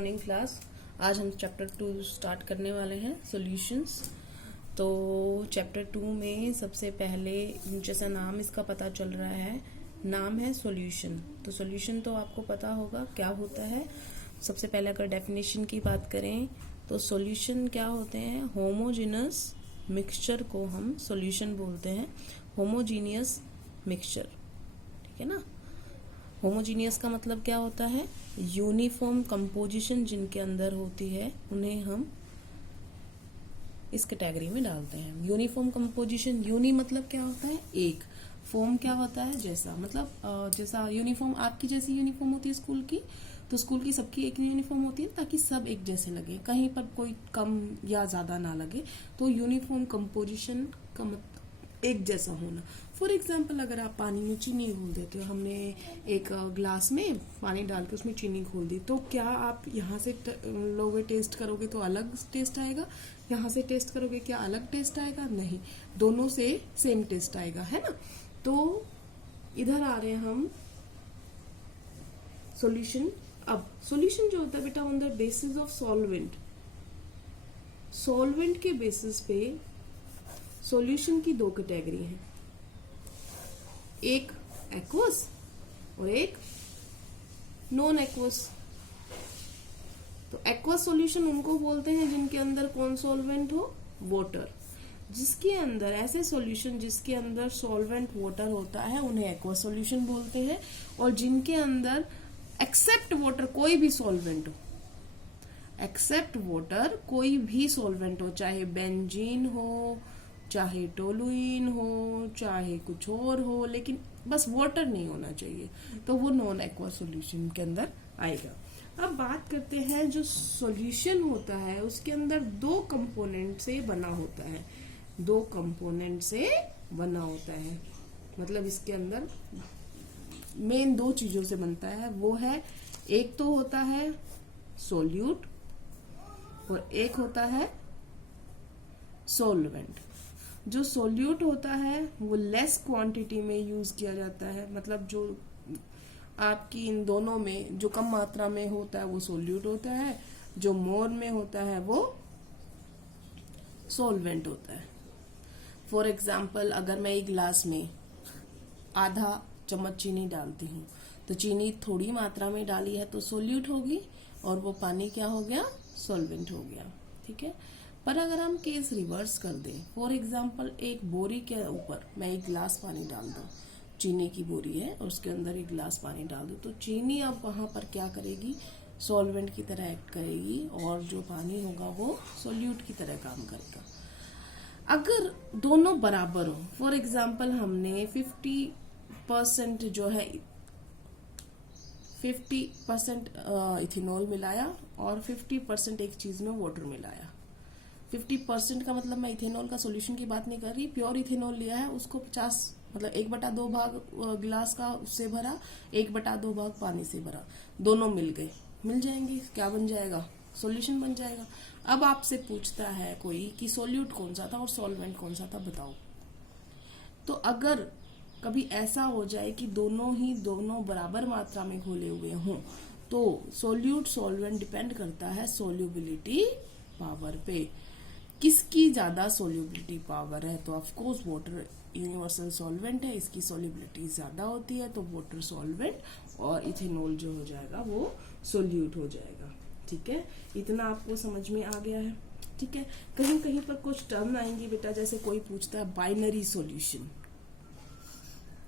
Morning class. आज हम chapter 2 start करने वाले हैं, सॉल्यूशंस। तो चैप्टर 2 में सबसे पहले जैसा नाम इसका पता चल रहा है, नाम है सॉल्यूशन। तो सॉल्यूशन तो आपको पता होगा क्या होता है। सबसे पहले अगर डेफिनेशन की बात करें तो सॉल्यूशन क्या होते हैं, होमोजेनस मिक्सचर को हम सॉल्यूशन बोलते हैं, होमोजीनियस मिक्सचर। ठीक है ना। होमोजीनियस का मतलब क्या होता है, यूनिफॉर्म कंपोजिशन जिनके अंदर होती है उन्हें हम इस कैटेगरी में डालते हैं। यूनिफॉर्म कंपोजिशन, यूनि मतलब क्या होता है एक, फॉर्म क्या होता है जैसा, मतलब जैसा यूनिफॉर्म आपकी जैसी यूनिफॉर्म होती है स्कूल की, तो स्कूल की सबकी एक यूनिफॉर्म होती है ताकि सब एक जैसे लगे, कहीं पर कोई कम या ज्यादा ना लगे। तो यूनिफॉर्म कंपोजिशन का मतलब एक जैसा होना। फॉर एग्जाम्पल अगर आप पानी में चीनी घोल देते हो, हमने एक ग्लास में पानी डाल के उसमें चीनी घोल दी, तो क्या आप यहाँ से लोगे टेस्ट करोगे तो अलग टेस्ट आएगा, यहाँ से टेस्ट करोगे क्या अलग टेस्ट आएगा? नहीं, दोनों से सेम टेस्ट आएगा, है ना। तो इधर आ रहे हैं हम सॉल्यूशन। अब सॉल्यूशन जो होता है बेटा on the basis of solvent, solvent के बेसिस पे सॉल्यूशन की दो कैटेगरी है, एक एक्वस और एक नॉन एक्वस। तो एक्वस सॉल्यूशन उनको बोलते हैं जिनके अंदर कौन सॉल्वेंट हो, वाटर। जिसके अंदर ऐसे सॉल्यूशन जिसके अंदर सॉल्वेंट वाटर होता है उन्हें एक्वस सॉल्यूशन बोलते हैं, और जिनके अंदर एक्सेप्ट वाटर कोई भी सॉल्वेंट हो, एक्सेप्ट वाटर कोई भी सॉल्वेंट हो, चाहे बेंजीन हो, चाहे टोलुइन हो, चाहे कुछ और हो, लेकिन बस वाटर नहीं होना चाहिए, तो वो नॉन एक्वा सॉल्यूशन के अंदर आएगा। अब बात करते हैं, जो सॉल्यूशन होता है उसके अंदर दो कंपोनेंट से बना होता है, दो कंपोनेंट से बना होता है, मतलब इसके अंदर मेन दो चीजों से बनता है। वो है, एक तो होता है सोल्यूट और एक होता है सॉल्वेंट। जो सोल्यूट होता है वो लेस क्वांटिटी में यूज किया जाता है, मतलब जो आपकी इन दोनों में जो कम मात्रा में होता है वो सोल्यूट होता है, जो मोर में होता है वो सॉल्वेंट होता है। फॉर एग्जाम्पल अगर मैं एक गिलास में आधा चम्मच चीनी डालती हूँ, तो चीनी थोड़ी मात्रा में डाली है तो सोल्यूट होगी, और वो पानी क्या हो गया, सॉल्वेंट हो गया। ठीक है। पर अगर हम केस रिवर्स कर दें, फॉर एग्जाम्पल एक बोरी के ऊपर मैं एक गिलास पानी डाल दूं, चीनी की बोरी है और उसके अंदर एक गिलास पानी डाल दूं, तो चीनी अब वहां पर क्या करेगी, सॉल्वेंट की तरह एक्ट करेगी, और जो पानी होगा वो सोल्यूट की तरह काम करेगा। अगर दोनों बराबर हो, फॉर एग्जाम्पल हमने 50% जो है 50% इथेनॉल मिलाया और 50% एक चीज में वाटर मिलाया। 50% का मतलब मैं इथेनॉल का सॉल्यूशन की बात नहीं कर रही, प्योर इथेनॉल लिया है, उसको 50 मतलब 1/2 भाग गिलास का उससे भरा, 1/2 भाग पानी से भरा, दोनों मिल गए, मिल जाएंगे, क्या बन जाएगा, सॉल्यूशन बन जाएगा। अब आपसे पूछता है कोई कि सोल्यूट कौन सा था और सॉल्वेंट कौन सा था, बताओ। तो अगर कभी ऐसा हो जाए कि दोनों बराबर मात्रा में घोले हुए हों, तो सोल्यूट सॉल्वेंट डिपेंड करता है सोल्यूबिलिटी पावर पे, किसकी ज्यादा सोल्यूबिलिटी पावर है। तो of course water universal solvent है, इसकी सोल्यूबिलिटी ज्यादा होती है, तो वाटर सॉल्वेंट, और इथेनॉल जो हो जाएगा वो सोल्यूट हो जाएगा। ठीक है, इतना आपको समझ में आ गया है। ठीक है, कहीं कहीं पर कुछ टर्म आएंगी बेटा, जैसे कोई पूछता है बाइनरी सॉल्यूशन,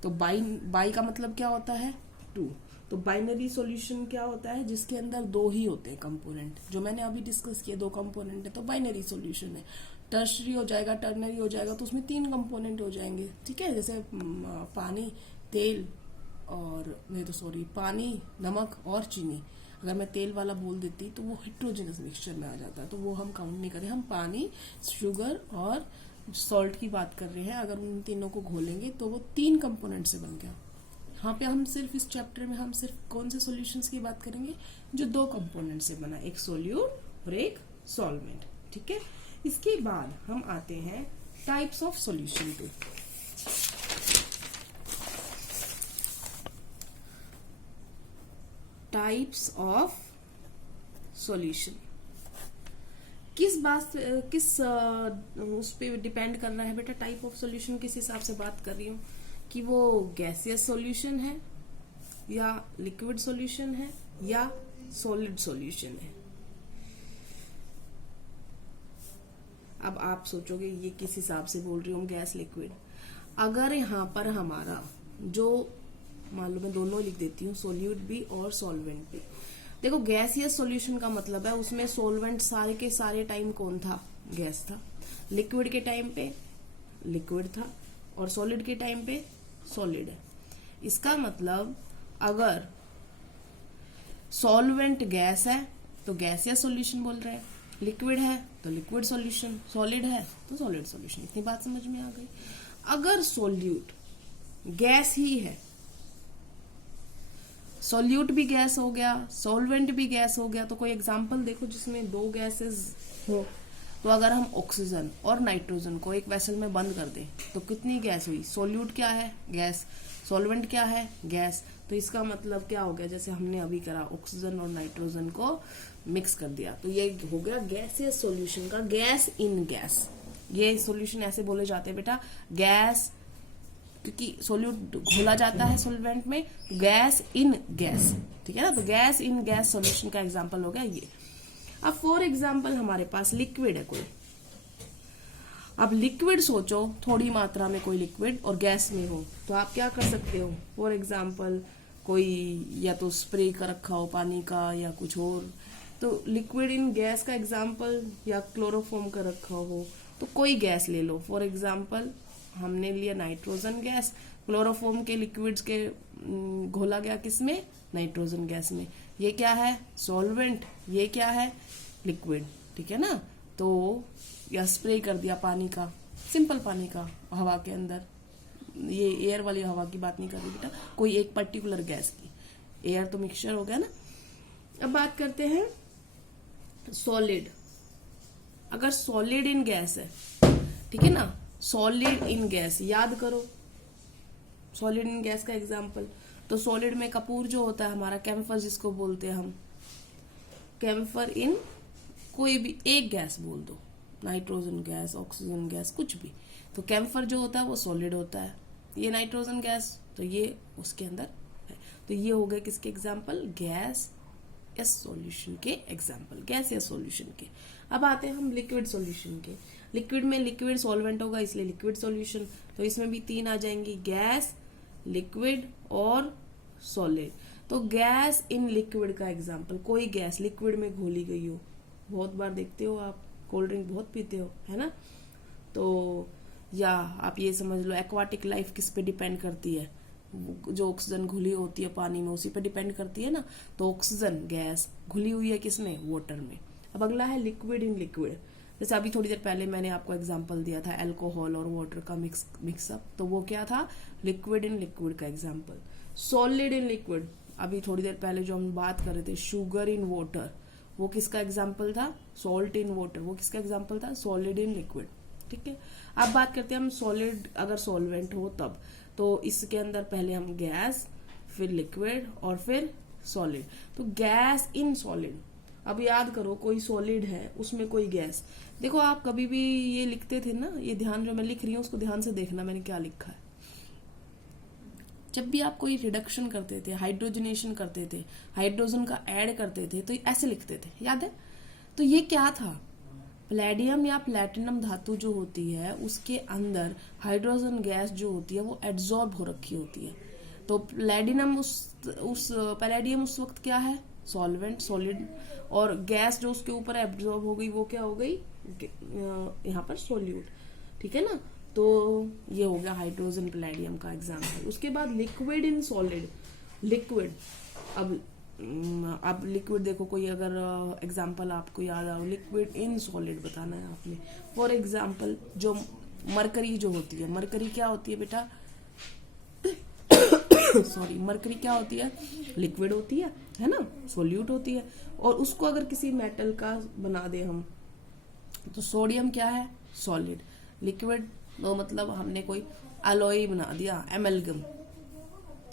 तो बाई का मतलब क्या होता है, 2। तो बाइनरी सॉल्यूशन क्या होता है, जिसके अंदर दो ही होते हैं कंपोनेंट, जो मैंने अभी डिस्कस किया, दो कंपोनेंट है तो बाइनरी सॉल्यूशन है। टर्शरी हो जाएगा, टर्नरी हो जाएगा, तो उसमें 3 कंपोनेंट हो जाएंगे। ठीक है, जैसे पानी, तेल और नहीं तो सॉरी पानी, नमक और चीनी। अगर मैं तेल वाला बोल देती तो वो हेट्रोजेनस मिक्सचर में आ जाता है, तो वो हम काउंट नहीं करें, हम पानी, शुगर और सॉल्ट की बात कर रहे हैं। अगर उन तीनों को घोलेंगे तो वो 3 कंपोनेंट से बन गया। यहाँ पे हम सिर्फ इस चैप्टर में हम सिर्फ कौन से सॉल्यूशंस की बात करेंगे, जो 2 कंपोनेंट से बना, एक सोल्यूट और एक सॉल्वेंट। ठीक है, इसके बाद हम आते हैं टाइप्स ऑफ सॉल्यूशन पे। Types of solution. किस बात किस उस पे डिपेंड कर रहा है बेटा, टाइप ऑफ सॉल्यूशन किस हिसाब से बात कर रही हूँ, कि वो गैसियस सॉल्यूशन है या लिक्विड सॉल्यूशन है या सॉलिड सॉल्यूशन है। अब आप सोचोगे ये किस हिसाब से बोल रही हूँ गैस लिक्विड। अगर यहाँ पर हमारा जो, मान लो मैं दोनों लिख देती हूँ, सोल्यूट भी और सॉल्वेंट भी। देखो गैसियस सॉल्यूशन का मतलब है उसमें सॉल्वेंट सारे के सारे टाइम कौन था, गैस था। लिक्विड के टाइम पे लिक्विड था और सॉलिड के टाइम पे सॉलिड है। इसका मतलब अगर सॉल्वेंट गैस है तो गैसियस सॉल्यूशन बोल रहे हैं, लिक्विड है तो लिक्विड सॉल्यूशन, सॉलिड है तो सॉलिड सॉल्यूशन। इतनी बात समझ में आ गई। अगर सॉल्यूट गैस ही है, सॉल्यूट भी गैस हो गया, सॉल्वेंट भी गैस हो गया, तो कोई एग्जांपल देखो जिसमें दो गैसेस हो। तो अगर हम ऑक्सीजन और नाइट्रोजन को एक वेसल में बंद कर दें तो कितनी गैस हुई, सॉल्यूट क्या है, गैस, सॉल्वेंट क्या है, गैस। तो इसका मतलब क्या हो गया, जैसे हमने अभी करा, ऑक्सीजन और नाइट्रोजन को मिक्स कर दिया, तो ये हो गया गैसियस सॉल्यूशन का गैस इन गैस। ये सॉल्यूशन ऐसे बोले जाते हैं बेटा, गैस, क्योंकि सोल्यूट घोला जाता है सॉल्वेंट में, गैस इन गैस, ठीक है ना। तो गैस इन गैस सॉल्यूशन का एग्जांपल हो गया ये। अब फॉर एग्जांपल हमारे पास लिक्विड है कोई। अब लिक्विड सोचो, थोड़ी मात्रा में कोई लिक्विड और गैस में हो, तो आप क्या कर सकते हो। फॉर एग्जांपल कोई या तो स्प्रे कर रखा हो पानी का या कुछ और, तो लिक्विड इन गैस का एग्जांपल, या क्लोरोफॉर्म कर रखा हो, तो कोई गैस ले लो। फॉर एग्जांपल हमने लिया नाइट्रोजन गैस, क्लोरोफॉर्म के लिक्विड्स के घोला गया किसमें, नाइट्रोजन गैस में। ये क्या है, सॉल्वेंट, ये क्या है, लिक्विड, ठीक है ना। तो या स्प्रे कर दिया पानी का, सिंपल पानी का हवा के अंदर, ये एयर वाली हवा की बात नहीं कर रही बेटा, कोई एक पर्टिकुलर गैस की, एयर तो मिक्सचर हो गया ना। अब बात करते हैं सॉलिड। अगर सॉलिड इन गैस है, ठीक है ना, सॉलिड इन गैस, याद करो सॉलिड इन गैस का एग्जांपल। तो सॉलिड में कपूर जो होता है हमारा, कैम्फर जिसको बोलते हैं हम, कैम्फर इन कोई भी एक गैस बोल दो, नाइट्रोजन गैस, ऑक्सीजन गैस, कुछ भी, तो कैम्फर जो होता है वो सॉलिड होता है। ये नाइट्रोजन गैस, तो ये उसके अंदर है। तो ये हो गए किसके एग्जाम्पल, गैस या सॉल्यूशन के एग्जाम्पल, गैस या सॉल्यूशन के। अब आते हैं हम लिक्विड सॉल्यूशन के। लिक्विड में लिक्विड सॉल्वेंट होगा इसलिए लिक्विड सॉल्यूशन, तो इसमें भी तीन आ जाएंगी, गैस, लिक्विड और सॉलिड। तो गैस इन लिक्विड का एग्जांपल, कोई गैस लिक्विड में घोली गई हो, बहुत बार देखते हो आप, कोल्ड ड्रिंक बहुत पीते हो, है ना। तो या आप ये समझ लो एक्वाटिक लाइफ किस पे डिपेंड करती है, जो ऑक्सीजन घुली होती है पानी में उसी पे डिपेंड करती है ना। तो ऑक्सीजन गैस घुली हुई है किसमें, वाटर में। अब अगला है लिक्विड इन लिक्विड। जैसे अभी थोड़ी देर पहले मैंने आपको एग्जांपल दिया था अल्कोहल और वाटर का मिक्सअप, तो वो क्या था, लिक्विड इन लिक्विड का एग्जांपल। सॉलिड इन लिक्विड, अभी थोड़ी देर पहले जो हम बात कर रहे थे, शुगर इन वाटर, वो किसका एग्जांपल था, सॉल्ट इन वाटर, वो किसका एग्जांपल था, सॉलिड इन लिक्विड, ठीक है। अब बात करते हैं हम सॉलिड, अगर सॉल्वेंट हो तब, तो इसके अंदर पहले हम गैस, फिर लिक्विड और फिर सॉलिड। तो गैस इन सॉलिड, अब याद करो कोई सॉलिड है उसमें कोई गैस। देखो आप कभी भी ये लिखते थे ना, ये ध्यान जो मैं लिख रही हूँ उसको ध्यान से देखना मैंने क्या लिखा है। जब भी आप कोई रिडक्शन करते थे, हाइड्रोजनेशन करते थे, हाइड्रोजन का ऐड करते थे, तो ऐसे लिखते थे, याद है। तो ये क्या था, प्लेडियम या प्लैटिनम धातु जो होती है उसके अंदर हाइड्रोजन गैस जो होती है वो एब्जॉर्ब हो रखी होती है। तो प्लेडियम पैलेडियम उस वक्त क्या है, सॉल्वेंट, सॉलिड, और गैस जो उसके ऊपर एब्जॉर्ब हो गई वो क्या हो गई, यहाँ पर सोल्यूट, ठीक है ना। तो ये हो गया हाइड्रोजन प्लेडियम का एग्जाम्पल। उसके बाद लिक्विड इन सॉलिड, लिक्विड, अब लिक्विड देखो कोई अगर एग्जाम्पल आपको याद आओ, लिक्विड इन सॉलिड बताना है आपने। फॉर एग्जाम्पल जो मरकरी जो होती है, मरकरी क्या होती है बेटा सॉरी, मरकरी क्या होती है, लिक्विड होती है ना, सोल्यूट होती है। और उसको अगर किसी मेटल का बना दे हम, तो सोडियम क्या है, सॉलिड, लिक्विड, तो मतलब हमने कोई अलॉय बना दिया, एमलगम।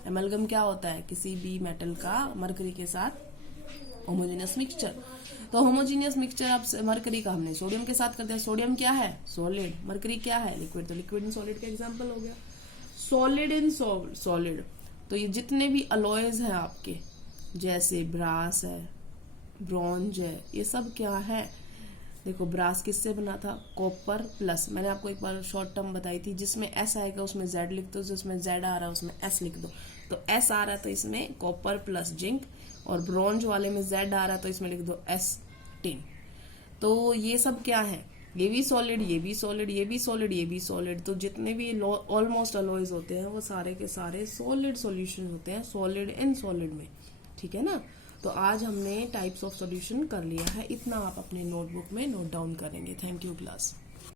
एमलगम क्या होता है, किसी भी मेटल का मरकरी के साथ होमोजेनस मिक्सचर। तो होमोजीनियस मिक्सचर आप मरकरी का हमने सोडियम के साथ कर दिया। सोडियम क्या है? सॉलिड। मरकरी क्या है? लिक्विड। तो लिक्विड इन सॉलिड का एग्जांपल हो गया। सॉलिड इन सॉलिड, तो ये जितने भी अलॉयज हैं आपके, जैसे ब्रास है, ब्रॉन्ज है, ये सब क्या है? देखो ब्रास किससे बना था? कॉपर प्लस, मैंने आपको एक बार शॉर्ट टर्म बताई थी, जिसमें एस आएगा उसमें जेड लिख दो, जिसमें जेड आ रहा है उसमें एस लिख दो। तो एस आ रहा है तो इसमें कॉपर प्लस जिंक, और ब्रॉन्ज वाले में जेड आ रहा है तो इसमें लिख दो एस टिन। तो ये सब क्या है? ये भी सॉलिड, ये भी सॉलिड, ये भी सॉलिड, ये भी सॉलिड। तो जितने भी ऑलमोस्ट अलॉयज होते हैं वो सारे के सारे सॉलिड सॉल्यूशन होते हैं, सॉलिड इन सॉलिड में। ठीक है ना? तो आज हमने टाइप्स ऑफ सॉल्यूशन कर लिया है, इतना आप अपने नोटबुक में नोट डाउन करेंगे। Thank you class.